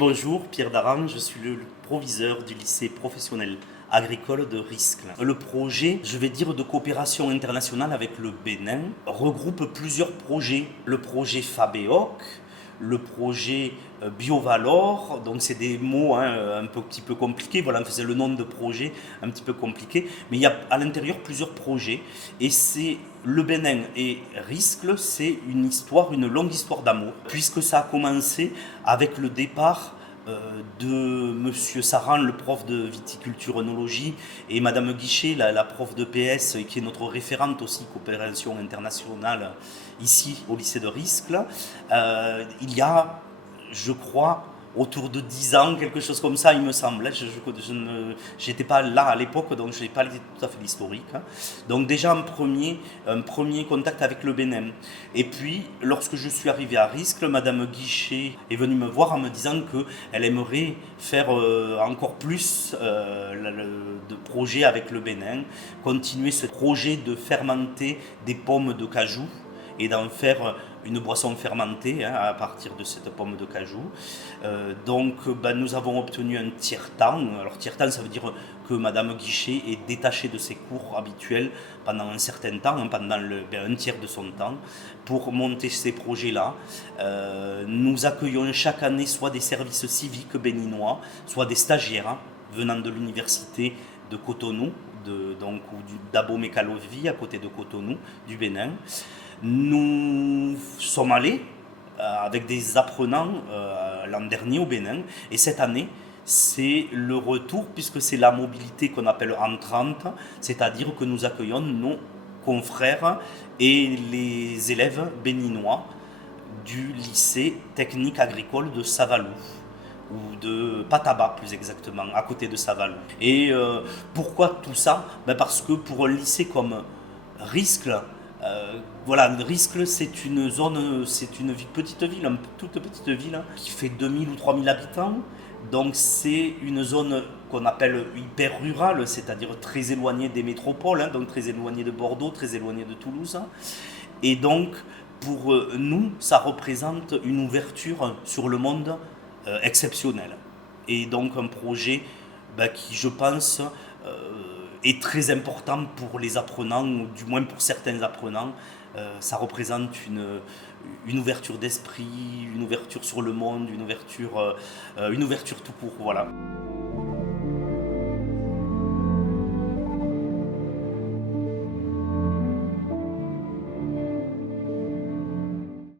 Bonjour, Pierre Daran, je suis le proviseur du lycée professionnel agricole de Riscle. Le projet, je vais dire, de coopération internationale avec le Bénin regroupe plusieurs projets. Le projet FABEOC, le projet Biovalor, donc c'est des mots petit peu compliqués, voilà, c'est le nom de projet un petit peu compliqué, mais il y a à l'intérieur plusieurs projets, et c'est le Bénin et Riscle, c'est une longue histoire d'amour, puisque ça a commencé avec le départ de Monsieur Saran, le prof de viticulture œnologie, et Madame Guichet, la prof de PS, qui est notre référente aussi coopération internationale ici au lycée de Riscle. Il y a, je crois, autour de 10 ans, quelque chose comme ça, il me semble. Je n'étais pas là à l'époque, donc je n'ai pas tout à fait l'historique. Donc déjà un premier contact avec le Bénin. Et puis, lorsque je suis arrivé à Riscle, Madame Guichet est venue me voir en me disant qu'elle aimerait faire encore plus de projets avec le Bénin, continuer ce projet de fermenter des pommes de cajou et d'en faire une boisson fermentée à partir de cette pomme de cajou. Nous avons obtenu un tiers-temps. Alors tiers-temps, ça veut dire que Madame Guichet est détachée de ses cours habituels pendant un certain temps, pendant un tiers de son temps, pour monter ces projets-là. Nous accueillons chaque année soit des services civiques béninois, soit des stagiaires venant de l'université de Cotonou, ou du Dabo-Mekalovi, à côté de Cotonou, du Bénin. Nous sommes allés avec des apprenants l'an dernier au Bénin, et cette année, c'est le retour, puisque c'est la mobilité qu'on appelle entrante, c'est-à-dire que nous accueillons nos confrères et les élèves béninois du lycée technique agricole de Savalou, ou de Pataba plus exactement, à côté de Savalou. Et pourquoi tout ça? Parce que pour un lycée comme Riscle, Riscle, c'est une zone, c'est une petite ville, une toute petite ville qui fait 2000 ou 3000 habitants. Donc c'est une zone qu'on appelle hyper rurale, c'est-à-dire très éloignée des métropoles, donc très éloignée de Bordeaux, très éloignée de Toulouse. Et donc pour nous, ça représente une ouverture sur le monde exceptionnelle. Et donc un projet qui, je pense, est très important pour les apprenants, ou du moins pour certains apprenants. Ça représente une ouverture d'esprit, une ouverture sur le monde, une ouverture tout court. Voilà.